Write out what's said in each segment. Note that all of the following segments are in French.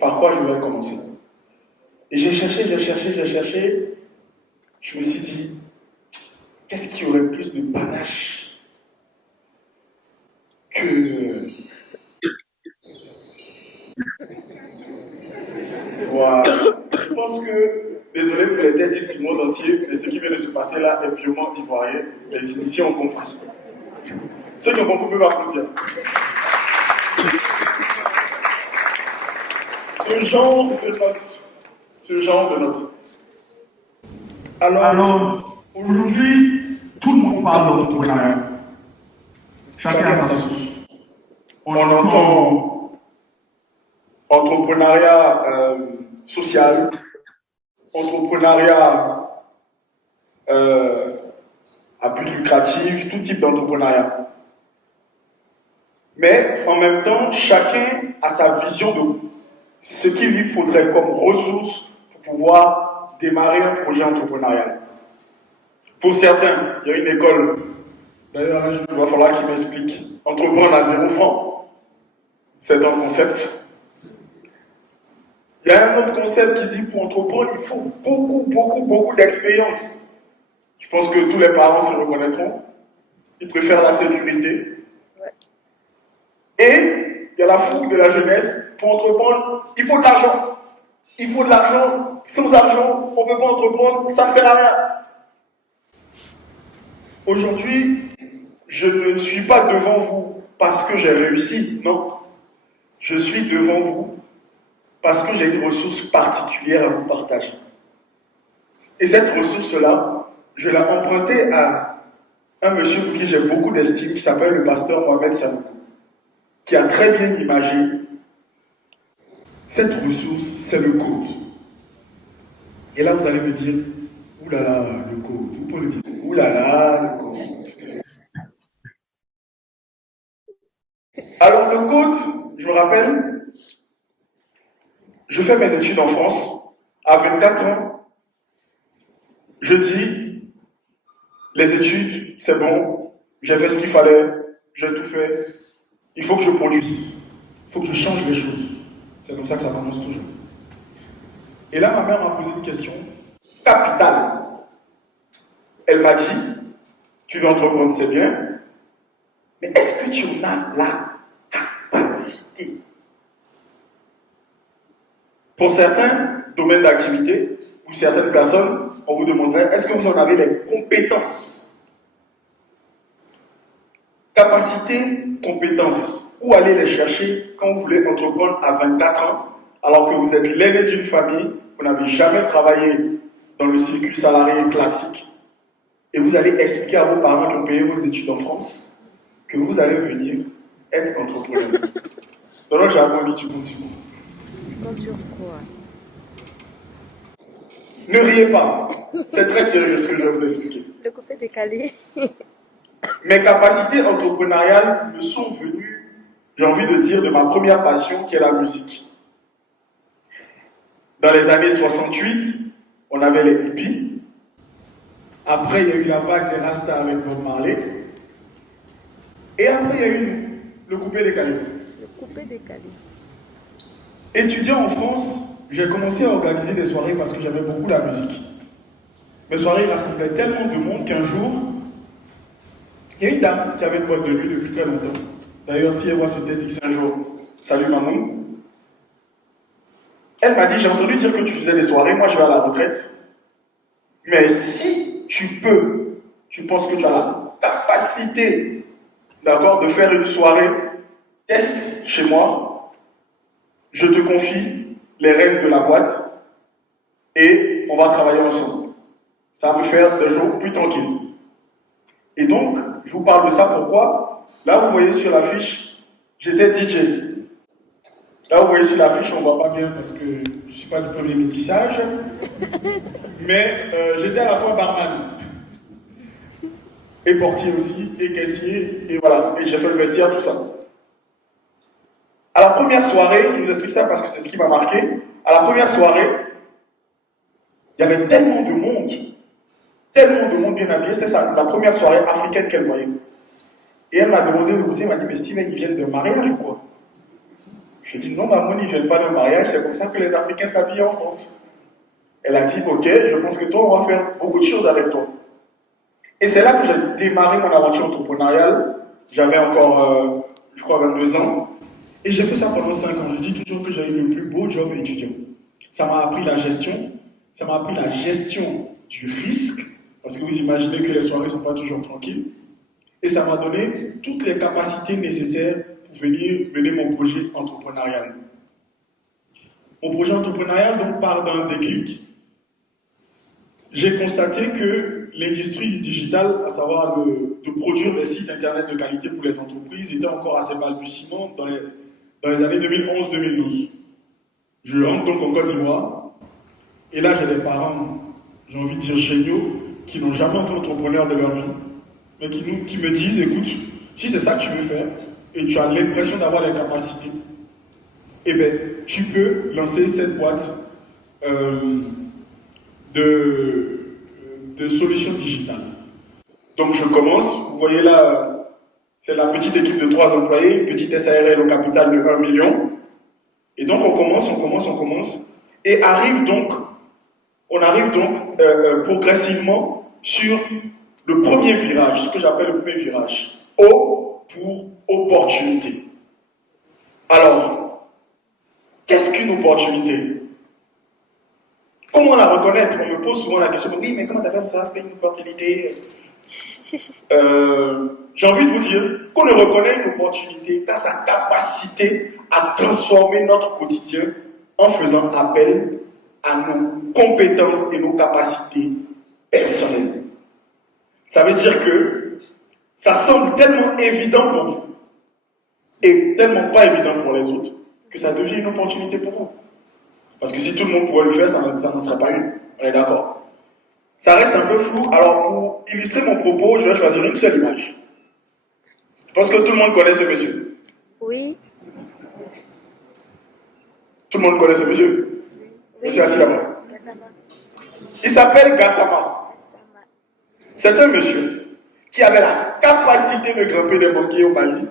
par quoi je vais commencer. Et j'ai cherché, j'ai cherché, j'ai cherché. Je me suis dit, qu'est-ce qui aurait plus de panache que... Voilà. Je pense que, désolé pour les têtes du monde entier, mais ce qui vient de se passer là est purement ivoirien. Les initiés ont compris. Ceux qui ont compris peuvent applaudir. Ce genre de notes. Ce genre de notes. Alors, aujourd'hui, tout le monde parle d'entrepreneuriat. Chacun Chacun a a sa sa source. source. On On entend entend entrepreneuriat social, entrepreneuriat à but lucratif, tout type d'entrepreneuriat. Mais en même temps, chacun a sa vision de ce qu'il lui faudrait comme ressources pour pouvoir démarrer un projet entrepreneurial. Pour certains, il y a une école, d'ailleurs il va falloir qu'ils m'expliquent, entreprendre à 0 francs, c'est un concept. Il y a un autre concept qui dit pour entreprendre, il faut beaucoup d'expérience. Je pense que tous les parents se reconnaîtront. Ils préfèrent la sécurité. Et il y a la fougue de la jeunesse. Pour entreprendre, il faut de l'argent. Il faut de l'argent. Sans argent, on ne peut pas entreprendre. Ça ne sert à rien. Aujourd'hui, je ne suis pas devant vous parce que j'ai réussi. Non. Je suis devant vous parce que j'ai une ressource particulière à vous partager. Et cette ressource-là, je l'ai empruntée à un monsieur pour qui j'ai beaucoup d'estime, qui s'appelle le pasteur Mohamed Sanogo, qui a très bien imagé cette ressource, c'est le code. Et là, vous allez me dire, oulala, le code. Vous pouvez le dire, oulala, le code. Alors, le code, je me rappelle, je fais mes études en France, à 24 ans, je dis, les études, c'est bon, j'ai fait ce qu'il fallait, j'ai tout fait, il faut que je produise, il faut que je change les choses. C'est comme ça que ça commence toujours. Et là, ma mère m'a posé une question capitale. Elle m'a dit, tu veux entreprendre, c'est bien, mais est-ce que tu en as la capacité? Pour certains domaines d'activité, ou certaines personnes, on vous demanderait, est-ce que vous en avez les compétences? Capacité, compétences. Où aller les chercher quand vous voulez entreprendre à 24 ans, alors que vous êtes l'aîné d'une famille, vous n'avez jamais travaillé dans le circuit salarié classique, et vous allez expliquer à vos parents qui ont payé vos études en France que vous allez venir être entrepreneur. Donc, j'ai abonné, tu comptes sur moi. Tu comptes sur quoi? Ne riez pas, c'est très sérieux ce que je vais vous expliquer. Le coupé décalé. Mes capacités entrepreneuriales me sont venues, j'ai envie de dire, de ma première passion qui est la musique. Dans les années 68, on avait les hippies. Après, il y a eu la vague des Rastas avec Bob Marley. Et après, il y a eu le coupé décalé. Le coupé décalé. Étudiant en France, j'ai commencé à organiser des soirées parce que j'aimais beaucoup la musique. Mes soirées rassemblaient tellement de monde qu'un jour, il y a une dame qui avait une boîte de nuit depuis très longtemps. D'ailleurs, si elle voit ce TEDx un jour, salut maman. Elle m'a dit, j'ai entendu dire que tu faisais des soirées, moi je vais à la retraite. Mais si tu peux, tu penses que tu as la capacité, d'accord, de faire une soirée test chez moi, je te confie les rênes de la boîte et on va travailler ensemble. Ça va me faire des jours plus tranquilles. Et donc, je vous parle de ça pourquoi? Là, vous voyez sur l'affiche, j'étais DJ. Là, vous voyez sur l'affiche, on ne voit pas bien parce que je ne suis pas du premier métissage. Mais j'étais à la fois barman. Et portier aussi, et caissier, et voilà. Et j'ai fait le vestiaire, tout ça. À la première soirée, je vous explique ça parce que c'est ce qui m'a marqué. À la première soirée, il y avait tellement de monde bien habillé. C'était ça, la première soirée africaine qu'elle voyait. Et elle m'a demandé de goûter, elle m'a dit, mais Steven, ils viennent de mariage ou quoi? Je Je dis, non, maman, ils ne viennent pas d'un mariage, c'est comme ça que les Africains s'habillent en France. Elle a dit, ok, je pense que toi, on va faire beaucoup de choses avec toi. Et c'est là que j'ai démarré mon aventure entrepreneuriale. J'avais encore, je crois, 22 ans. Et j'ai fait ça pendant 5 ans. Je dis toujours que j'ai eu le plus beau job étudiant. Ça m'a appris la gestion. Ça m'a appris la gestion du risque. Parce que vous imaginez que les soirées ne sont pas toujours tranquilles. Et ça m'a donné toutes les capacités nécessaires pour venir mener mon projet entrepreneurial. Mon projet entrepreneurial donc part d'un déclic. J'ai constaté que l'industrie du digital, à savoir de produire des sites internet de qualité pour les entreprises, était encore assez balbutiement dans les années 2011-2012. Je rentre donc en Côte d'Ivoire, et là j'ai des parents, j'ai envie de dire géniaux, qui n'ont jamais été entrepreneurs de leur vie, mais qui me disent, écoute, si c'est ça que tu veux faire, et tu as l'impression d'avoir les capacités, eh bien, tu peux lancer cette boîte de solutions digitales. Donc je commence, vous voyez là, c'est la petite équipe de 3 employés, une petite SARL au capital de 1 million. Et donc on commence, et on arrive donc progressivement sur le premier virage, ce que j'appelle le premier virage. O pour opportunité. Alors, qu'est-ce qu'une opportunité? Comment la reconnaître? On me pose souvent la question, oui, mais comment tu as fait ça? C'était une opportunité. J'ai envie de vous dire qu'on ne reconnaît une opportunité qu'à sa capacité à transformer notre quotidien en faisant appel à nos compétences et nos capacités personnelles. Ça veut dire que ça semble tellement évident pour vous et tellement pas évident pour les autres que ça devient une opportunité pour vous. Parce que si tout le monde pouvait le faire, ça n'en serait pas une. On est d'accord. Ça reste un peu flou. Alors, pour illustrer mon propos, je vais choisir une seule image. Je pense que tout le monde connaît ce monsieur. Oui. Tout le monde connaît ce monsieur. Oui. Monsieur assis là-bas. Gassama. Il s'appelle Gassama. Gassama. C'est un monsieur qui avait la capacité de grimper des banquiers au Mali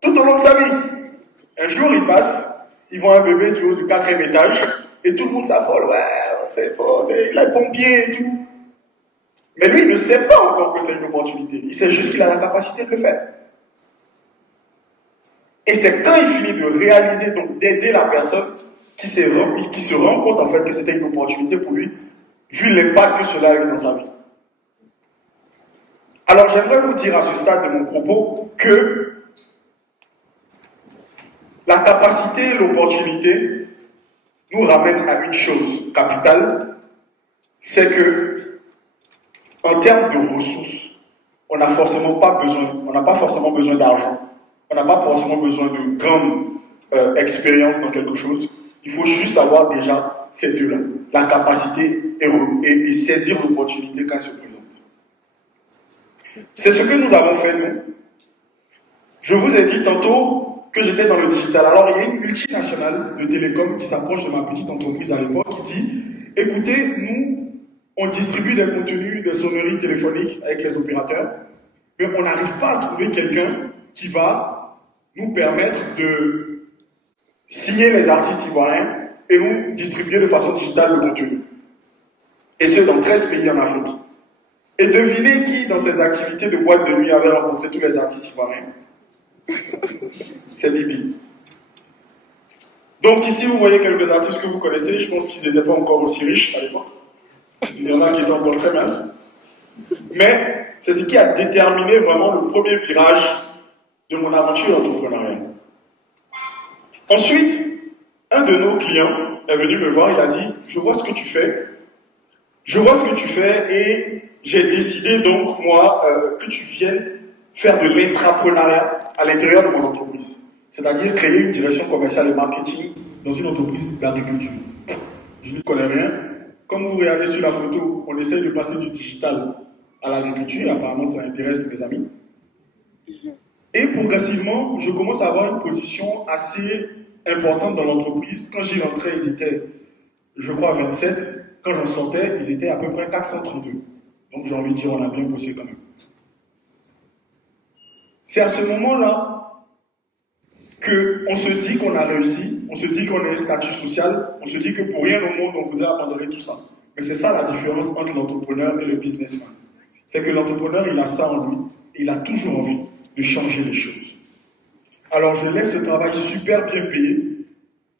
tout au long de sa vie. Un jour, il passe, il voit un bébé du haut du 4e étage et tout le monde s'affole. Ouais, c'est fort, c'est les pompiers et tout. Mais lui, il ne sait pas encore que c'est une opportunité. Il sait juste qu'il a la capacité de le faire. Et c'est quand il finit de réaliser, donc d'aider la personne, qui se rend compte en fait que c'était une opportunité pour lui, vu l'impact que cela a eu dans sa vie. Alors j'aimerais vous dire à ce stade de mon propos que la capacité et l'opportunité nous ramènent à une chose capitale, c'est que en termes de ressources, on n'a pas forcément besoin d'argent, on n'a pas forcément besoin de grande expérience dans quelque chose. Il faut juste avoir déjà ces deux-là, la capacité et saisir l'opportunité quand elle se présente. C'est ce que nous avons fait, nous. Je vous ai dit tantôt que j'étais dans le digital. Alors, il y a une multinationale de télécom qui s'approche de ma petite entreprise à l'époque qui dit, écoutez, nous, on distribue des contenus, des sonneries téléphoniques avec les opérateurs, mais on n'arrive pas à trouver quelqu'un qui va nous permettre de signer les artistes ivoiriens et nous distribuer de façon digitale le contenu. Et ce, dans 13 pays en Afrique. Et devinez qui, dans ses activités de boîte de nuit, avait rencontré tous les artistes ivoiriens? C'est Bibi. Donc ici, vous voyez quelques artistes que vous connaissez. Je pense qu'ils n'étaient pas encore aussi riches à l'époque. Il y en a qui étaient encore très minces. Mais c'est ce qui a déterminé vraiment le premier virage de mon aventure entrepreneuriale. Ensuite, un de nos clients est venu me voir, il a dit, je vois ce que tu fais et j'ai décidé donc, moi, que tu viennes faire de l'intrapreneuriat à l'intérieur de mon entreprise. C'est-à-dire créer une direction commerciale et marketing dans une entreprise d'agriculture. Je ne connais rien. Comme vous regardez sur la photo, on essaye de passer du digital à l'agriculture, et apparemment ça intéresse mes amis. Et progressivement, je commence à avoir une position assez importante dans l'entreprise. Quand j'y rentrais, ils étaient, je crois, 27. Quand j'en sortais, ils étaient à peu près 432. Donc j'ai envie de dire, on a bien bossé quand même. C'est à ce moment-là qu'on se dit qu'on a réussi, on se dit qu'on a un statut social, on se dit que pour rien au monde, on voudrait abandonner tout ça. Mais c'est ça la différence entre l'entrepreneur et le businessman. C'est que l'entrepreneur, il a ça en lui, et il a toujours envie de changer les choses. Alors je laisse ce travail super bien payé,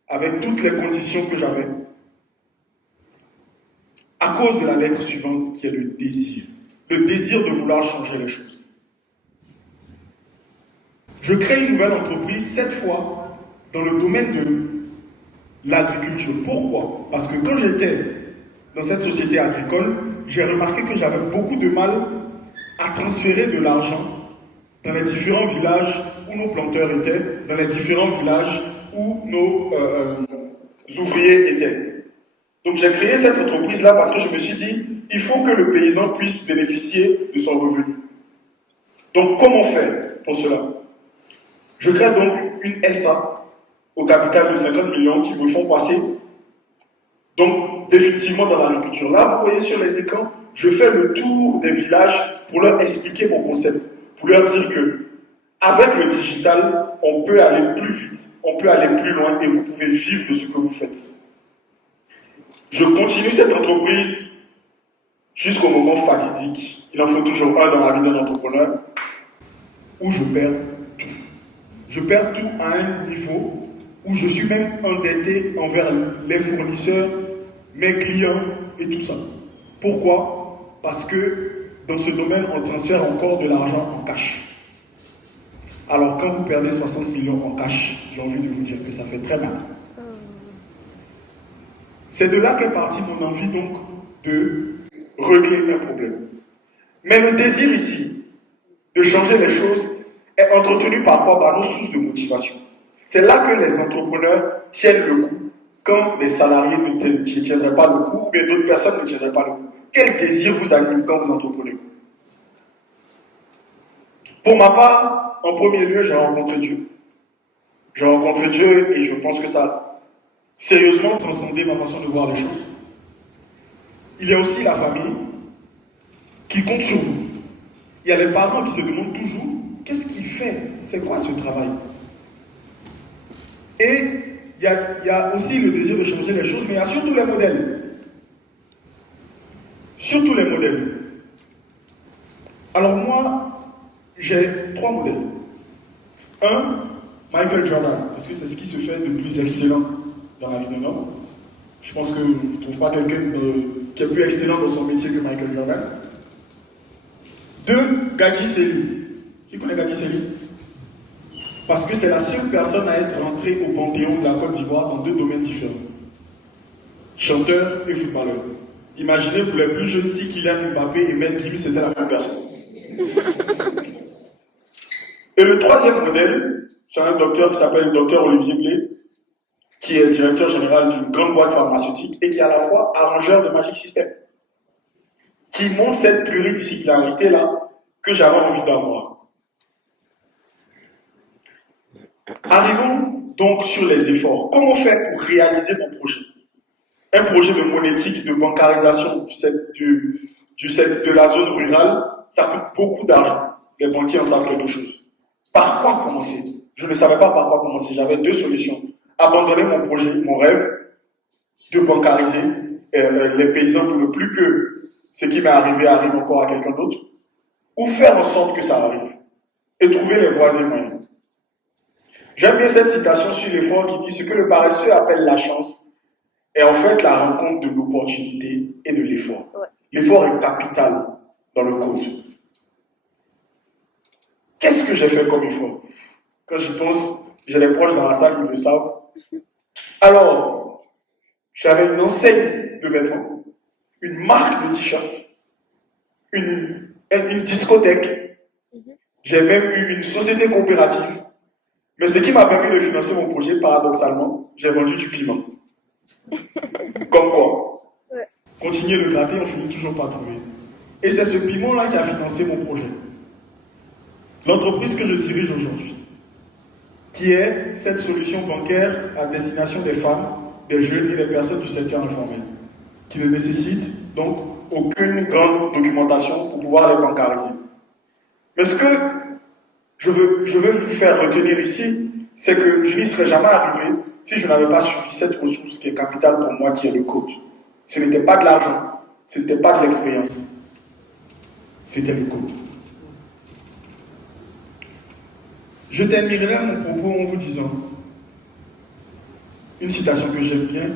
avec toutes les conditions que j'avais, à cause de la lettre suivante qui est le désir. Le désir de vouloir changer les choses. Je crée une nouvelle entreprise, cette fois, dans le domaine de l'agriculture. Pourquoi? Parce que quand j'étais dans cette société agricole, j'ai remarqué que j'avais beaucoup de mal à transférer de l'argent dans les différents villages où nos planteurs étaient, dans les différents villages où nos ouvriers étaient. Donc j'ai créé cette entreprise-là parce que je me suis dit, il faut que le paysan puisse bénéficier de son revenu. Donc comment faire pour cela? Je crée donc une SA au capital de 50 millions qui me font passer donc définitivement dans l'agriculture. Là, vous voyez sur les écrans, je fais le tour des villages pour leur expliquer mon concept, pour leur dire que avec le digital, on peut aller plus vite, on peut aller plus loin et vous pouvez vivre de ce que vous faites. Je continue cette entreprise jusqu'au moment fatidique. Il en faut toujours un dans la vie d'un entrepreneur où je perds tout. Je perds tout à un niveau où je suis même endetté envers les fournisseurs, mes clients et tout ça. Pourquoi? Parce que dans ce domaine, on transfère encore de l'argent en cash. Alors quand vous perdez 60 millions en cash, j'ai envie de vous dire que ça fait très mal. C'est de là qu'est partie mon envie donc de régler un problème. Mais le désir ici de changer les choses est entretenu par quoi? Par nos sources de motivation. C'est là que les entrepreneurs tiennent le coup quand les salariés ne tiendraient pas le coup ou bien d'autres personnes ne tiendraient pas le coup. Quel désir vous anime quand vous entreprenez? Pour ma part, en premier lieu, j'ai rencontré Dieu. J'ai rencontré Dieu et je pense que ça a sérieusement transcendé ma façon de voir les choses. Il y a aussi la famille qui compte sur vous. Il y a les parents qui se demandent toujours qu'est-ce qu'il fait? C'est quoi ce travail? Et il y a aussi le désir de changer les choses, mais il y a surtout les modèles. Surtout les modèles. Alors moi, j'ai 3 modèles. Un, Michael Jordan, parce que c'est ce qui se fait de plus excellent dans la vie d'un homme. Je pense que je ne trouve pas quelqu'un qui est plus excellent dans son métier que Michael Jordan. 2, Gadji Seli. Qui connaît Gadji Seli? Parce que c'est la seule personne à être rentrée au Panthéon de la Côte d'Ivoire dans 2 domaines différents. Chanteur et footballeur. Imaginez pour les plus jeunes si Kylian Mbappé et Maître Gims c'était la même personne. Et le 3e modèle, c'est un docteur qui s'appelle le docteur Olivier Blé, qui est directeur général d'une grande boîte pharmaceutique et qui est à la fois arrangeur de Magic System, qui montre cette pluridisciplinarité-là que j'avais envie d'avoir. Arrivons donc sur les efforts. Comment faire pour réaliser mon projet? Un projet de monétique, de bancarisation de la zone rurale, ça coûte beaucoup d'argent. Les banquiers en savent quelque chose. Par quoi commencer? Je ne savais pas par quoi commencer. J'avais 2 solutions. Abandonner mon projet, mon rêve de bancariser les paysans pour ne plus que ce qui m'est arrivé arrive encore à quelqu'un d'autre, ou faire en sorte que ça arrive et trouver les voies et moyens. J'aime bien cette citation sur l'effort qui dit: ce que le paresseux appelle la chance est en fait la rencontre de l'opportunité et de l'effort. Ouais. L'effort est capital dans le code. Qu'est-ce que j'ai fait comme effort? Quand j'y pense, j'ai des proches dans la salle qui le savent. Alors, j'avais une enseigne de vêtements, une marque de t-shirt, une discothèque. J'ai même eu une société coopérative. Mais ce qui m'a permis de financer mon projet, paradoxalement, j'ai vendu du piment. Comme quoi? Ouais. Continuer de gratter, on finit toujours par trouver. Et c'est ce piment-là qui a financé mon projet. L'entreprise que je dirige aujourd'hui, qui est cette solution bancaire à destination des femmes, des jeunes et des personnes du secteur informel, qui ne nécessite donc aucune grande documentation pour pouvoir les bancariser. Mais ce que je veux vous faire retenir ici, c'est que je n'y serais jamais arrivé si je n'avais pas suivi cette ressource qui est capitale pour moi, qui est le coach. Ce n'était pas de l'argent, ce n'était pas de l'expérience, c'était le coach. Je terminerai mon propos en vous disant une citation que j'aime bien,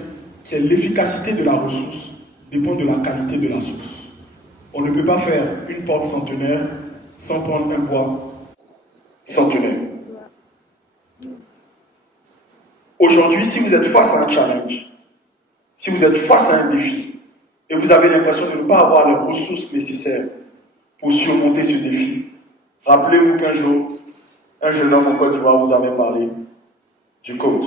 qui est: l'efficacité de la ressource dépend de la qualité de la source. On ne peut pas faire une porte centenaire sans prendre un bois centenaire. Aujourd'hui, si vous êtes face à un challenge, si vous êtes face à un défi, et vous avez l'impression de ne pas avoir les ressources nécessaires pour surmonter ce défi, rappelez-vous qu'un jour, un jeune homme en Côte d'Ivoire vous avait parlé du coach.